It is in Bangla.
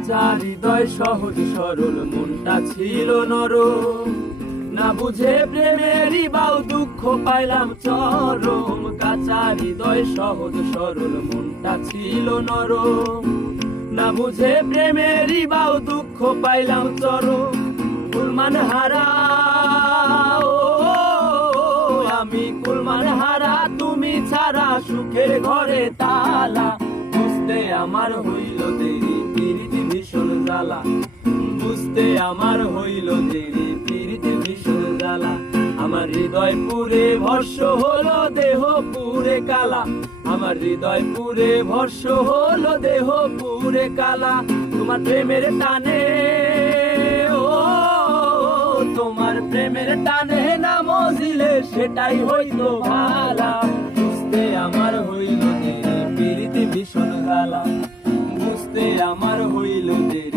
কাঁচা হৃদয় সহজ সরল মনটা ছিল নরম, না বুঝে প্রেমেরই বাউ দুঃখ পাইলাম চরম। কাঁচা হৃদয় সহজ সরল মনটা ছিল নরম, না বুঝে প্রেমেরই বাউ দুঃখ পাইলাম চরম। কুলমান হারা ও আমি কুলমান হারা, তুমি ছাড়া সুখের ঘরে তালা। বুঝতে আমার হইল দেরি প্রীতি ভীষণ জ্বালা, বুঝতে আমার হইল দেরি প্রীতি ভীষণ জ্বালা। আমার হৃদয় পুরে ভস্ম হলো দেহ পুরে কালা, আমার হৃদয় পুরে ভস্ম হলো দেহ পুরে কালা। তোমার প্রেমের টানে ও তোমার প্রেমের টানে না মজিলে সেটাই হইতো ভালা। বুঝতে আমার হইল দেরি প্রীতি ভীষণ জ্বালা, বুঝতে আমার হইল দেরি।